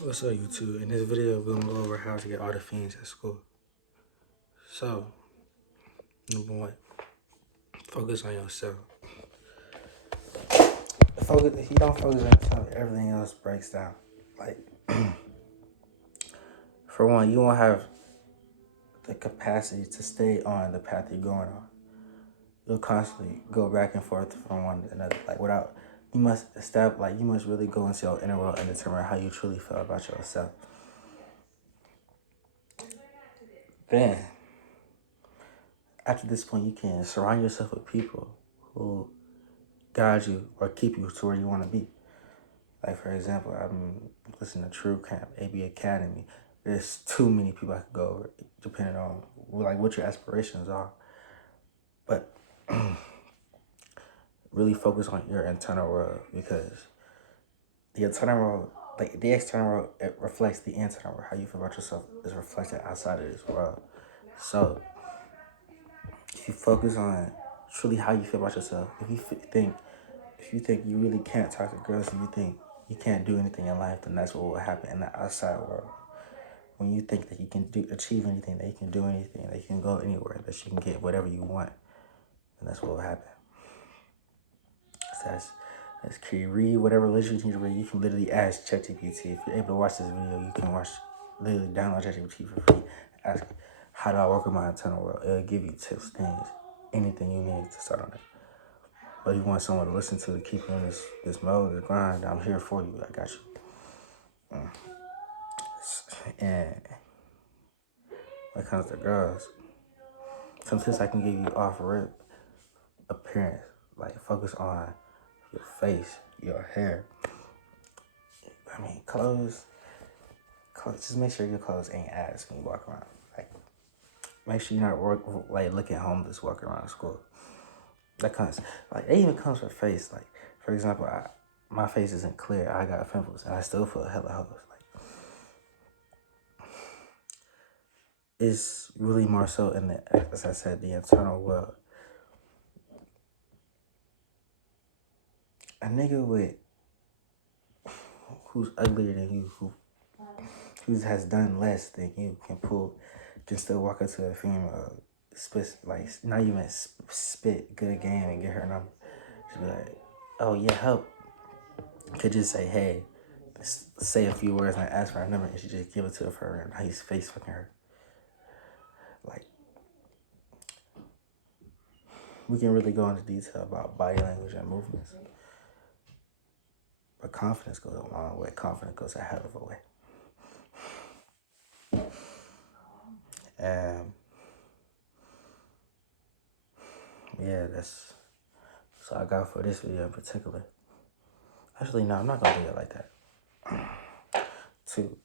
What's up, YouTube? In this video, we're gonna go over how to get all the fiends at school. So, number one, focus on yourself. Focus. If you don't focus on yourself, everything else breaks down. Like, for one, you won't have the capacity to stay on the path you're going on. You'll constantly go back and forth from one to another. Like, without, you must establish. Like, you must really go into your inner world and determine how you truly feel about yourself. Then, after this point, you can surround yourself with people who guide you or keep you to where you want to be. Like, for example, I'm listening to True Camp, AB Academy. There's too many people I could go over, depending on like what your aspirations are. But really focus on your internal world, because the internal world, like the external world, it reflects the internal world. How you feel about yourself is reflected outside of this world. So if you focus on truly how you feel about yourself, if you think you really can't talk to girls, and you think you can't do anything in life, then that's what will happen in the outside world. When you think that you can achieve anything, that you can do anything, that you can go anywhere, that you can get whatever you want, then that's what will happen. So that's key. Read whatever literature you need to read. You can literally ask ChatGPT. If you're able to watch this video, you can literally download ChatGPT for free. Ask, how do I work with my internal world? It'll give you tips, things, anything you need to start on it. But if you want someone to listen to keep you in this mode, this grind, I'm here for you. I got you. And when it comes to girls, some tips I can give you off rip: appearance. Like, focus on your face, your hair. I mean, clothes. Just make sure your clothes ain't ass when you walk around. Like, make sure you're not looking homeless walking around school. That comes, like, it even comes with face. Like, for example, my face isn't clear. I got pimples, and I still feel hella hoes. Like, it's really more so in as I said, the internal world. A nigga who's uglier than you, who has done less than you, can still walk up to a female, not even spit good game and get her number. She'd be like, oh yeah, help. Could just say, hey, say a few words and ask for her number, and she just give it to her for her, and how he's face fucking her. Like, we can really go into detail about body language and movements. But confidence goes a long way. Confidence goes a hell of a way. And yeah, that's I got for this video in particular. Actually, no, I'm not gonna do it like that.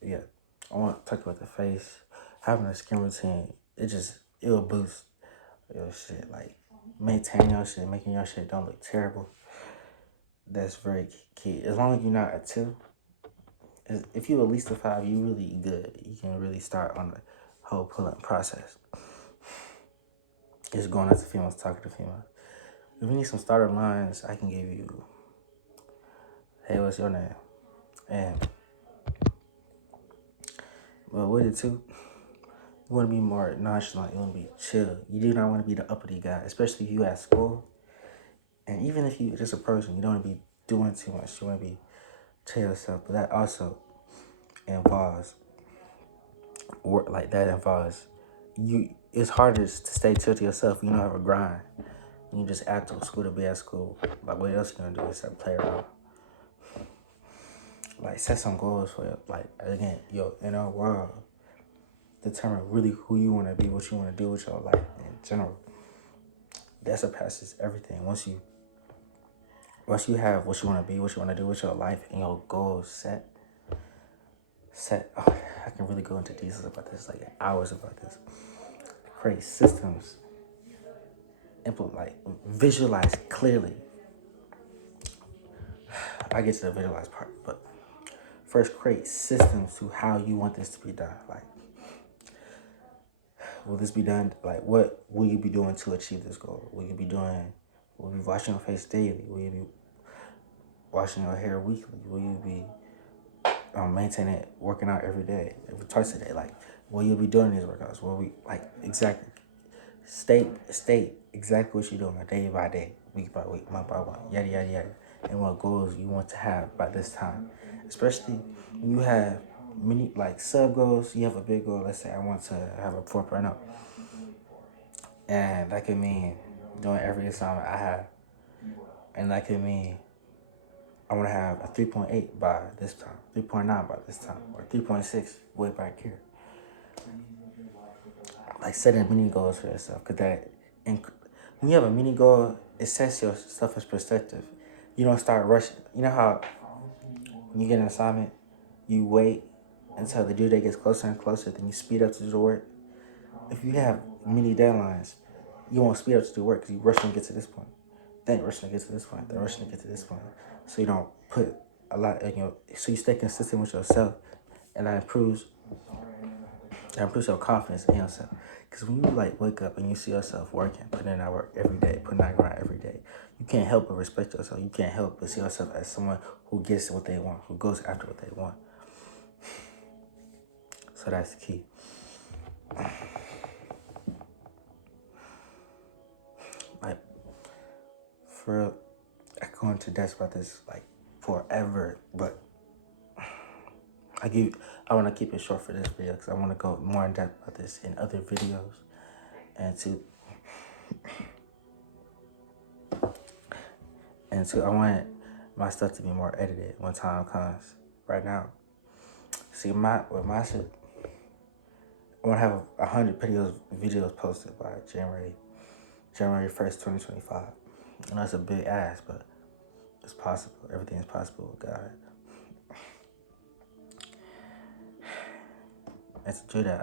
Yeah, I want to talk about the face. Having a skin routine, it'll boost your shit. Like, maintain your shit, making your shit don't look terrible. That's very key. As long as you're not a 2, if you're at least a 5, you really good. You can really start on the whole pull-up process. It's going up to females, talking to females. If you need some starter lines, I can give you, hey, what's your name? And, well, with it too, you want to be more nonchalant. You want to be chill. You do not want to be the uppity guy, especially if you at school. And even if you just a person, you don't want to be doing too much. You want to be to yourself. But that also involves work. Like, that involves you. It's harder to stay true to yourself. You don't have a grind. You just act on school to be at school. Like, what else you gonna do except play around? Like, set some goals for you. Like, again, your inner world. Determine really who you want to be, what you want to do with your life in general. That surpasses everything. Once you have what you want to be, what you want to do with your life, and your goals set. Oh, I can really go into details about this, like hours about this. Create systems. Visualize clearly. I get to the visualize part, but first create systems to how you want this to be done. Like, will this be done? Like, what will you be doing to achieve this goal? Will you be washing your face daily? Will you be washing your hair weekly? Will you be maintain it, working out every day, twice a day. Like, what you'll be doing these workouts. What we like exactly. State exactly what you're doing, day by day, week by week, month by month, yada yada yada, and what goals you want to have by this time. Especially when you have many like sub goals. You have a big goal. Let's say I want to have a 4.0, and that could mean doing every assignment I have, and that could mean I want to have a 3.8 by this time, 3.9 by this time, or 3.6 way back here. Like setting mini goals for yourself, because when you have a mini goal, it sets your stuff as perspective. You don't start rushing. You know how when you get an assignment, you wait until the due date gets closer and closer, then you speed up to do the work. If you have mini deadlines, you won't speed up to do work because you rushing to get to this point, then rushing to get to this point, then rushing to get to this point. So you don't put a lot in your. So you stay consistent with yourself, and that improves your confidence in yourself. Because when you like wake up and you see yourself working, putting in that work every day, putting that grind every day, you can't help but respect yourself. You can't help but see yourself as someone who gets what they want, who goes after what they want. So that's the key. Like, for real, I could go into depth about this like forever, but I want to keep it short for this video because I want to go more in depth about this in other videos, and I want my stuff to be more edited when time comes. Right now, see my shit, I want to have 100 videos posted by January 1st, 2025. I know it's a big ask, but it's possible. Everything is possible with God. And to do that,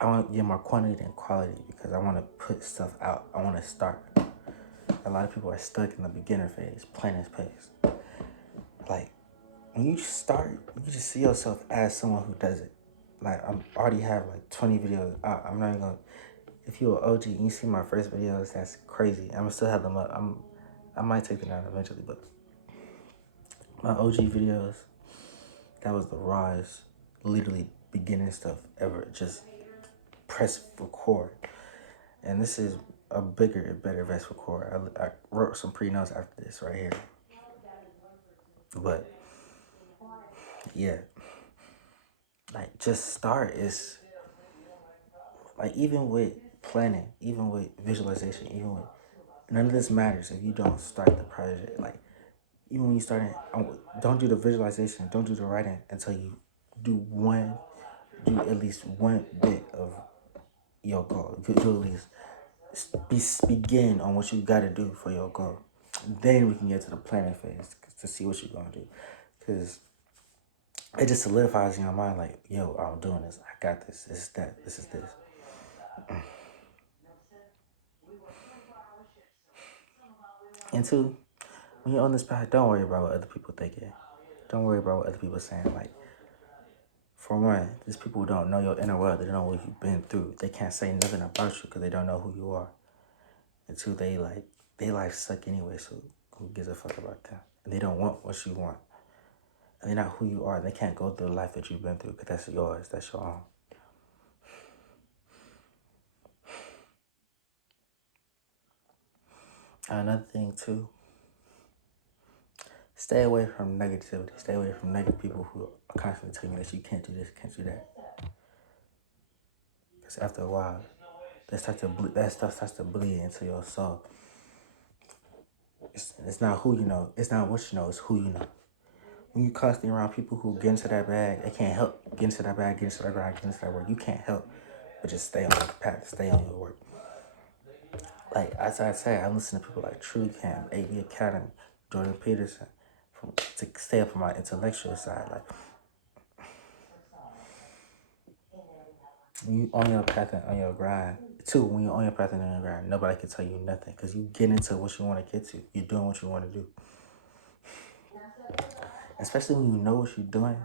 I want to get more quantity than quality because I want to put stuff out. I want to start. A lot of people are stuck in the beginner phase, planning phase. Like, when you start, you just see yourself as someone who does it. Like, I already have like 20 videos out. I'm not even going to, if you're an OG and you see my first videos, that's crazy. I'm going to still have them up. I might take them down eventually, but my OG videos, that was the rawest, literally beginning stuff ever. Just press record. And this is a bigger and better press record. I wrote some pre-notes after this right here. But yeah, like just start is like, even with planning, even with visualization, even with none of this matters if you don't start the project. Like, even when you start it, don't do the visualization, don't do the writing until you do at least one bit of your goal. Do at least begin on what you got to do for your goal. Then we can get to the planning phase to see what you're gonna do, because it just solidifies in your mind like, yo, I'm doing this. I got this. This is that. This is this. And two, when you're on this path, don't worry about what other people thinking. Don't worry about what other people are saying. Like, for one, these people who don't know your inner world, they don't know what you've been through. They can't say nothing about you because they don't know who you are. And two, they life suck anyway, so who gives a fuck about them? And they don't want what you want. And they're not who you are. They can't go through the life that you've been through because that's yours. That's your own. Another thing, too, stay away from negativity. Stay away from negative people who are constantly telling you that you can't do this, can't do that. Because after a while, that stuff starts to bleed into your soul. It's not who you know. It's not what you know. It's who you know. When you constantly around people who get into that bag, they can't help get into that bag, get into that grind, get into that work. You can't help but just stay on your path, stay on your work. Like, as I say, I listen to people like True Cam, AV Academy, Jordan Peterson, to stay up on my intellectual side. Like, when you on your path and on your grind, too, when you're on your path and on your grind, nobody can tell you nothing because you get into what you want to get to. You're doing what you want to do. Especially when you know what you're doing.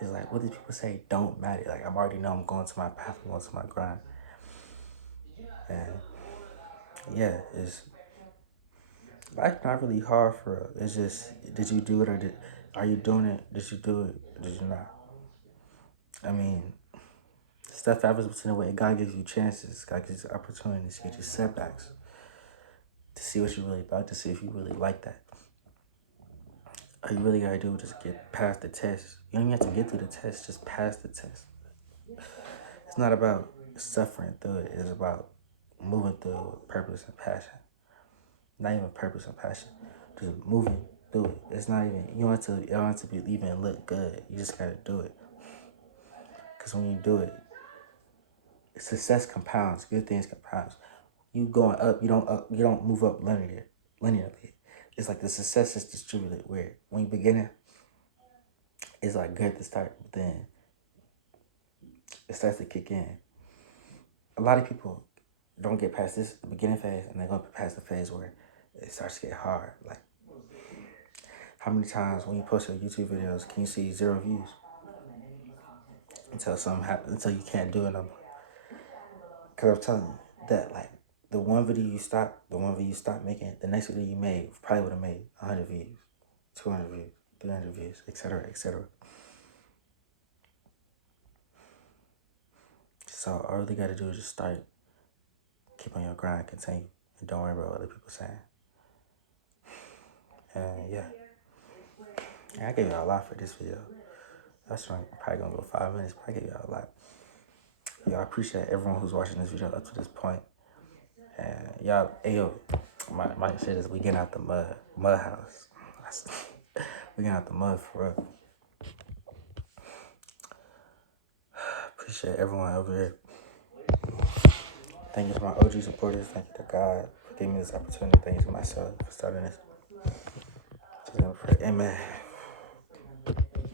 It's like, what these people say don't matter. Like, I already know I'm going to my path, I'm going to my grind. And yeah, it's life not really hard for real. It's just, did you do it or Are you doing it? Did you do it? Did you not? I mean, stuff happens between the way God gives you chances. God gives you opportunities. He gives you setbacks to see what you're really about, to see if you really like that. All you really gotta do is just get past the test. You don't even have to get through the test, just pass the test. It's not about suffering through it, it's about moving through it with purpose and passion. Not even purpose and passion, just moving through it. It's not even, you don't have to be even look good. You just gotta do it. Because when you do it, success compounds, good things compounds. You going up, you don't move up linearly. It's like the success is distributed where when you begin it, it's like good to start, but then it starts to kick in. A lot of people don't get past this the beginning phase, and they're gonna pass the phase where it starts to get hard. Like, how many times when you post your YouTube videos can you see 0 views until something happens, until you can't do it no more? Because I'm telling you that, like, the one video you stop making, the next video you made probably would have made 100 views, 200 views, 300 views, etc., etc. So all you really got to do is just start, keep on your grind, continue, and don't worry about what other people saying. And yeah, I gave y'all a lot for this video. That's right, I'm probably gonna go 5 minutes, but I gave y'all a lot. Y'all, I appreciate everyone who's watching this video up to this point. And y'all, ayo, my shit is we getting out the mud house. We getting out the mud for real. Appreciate everyone over here. Thank you to my OG supporters. Thank you to God for giving me this opportunity. Thank you to myself for starting this. Just gonna pray. Amen.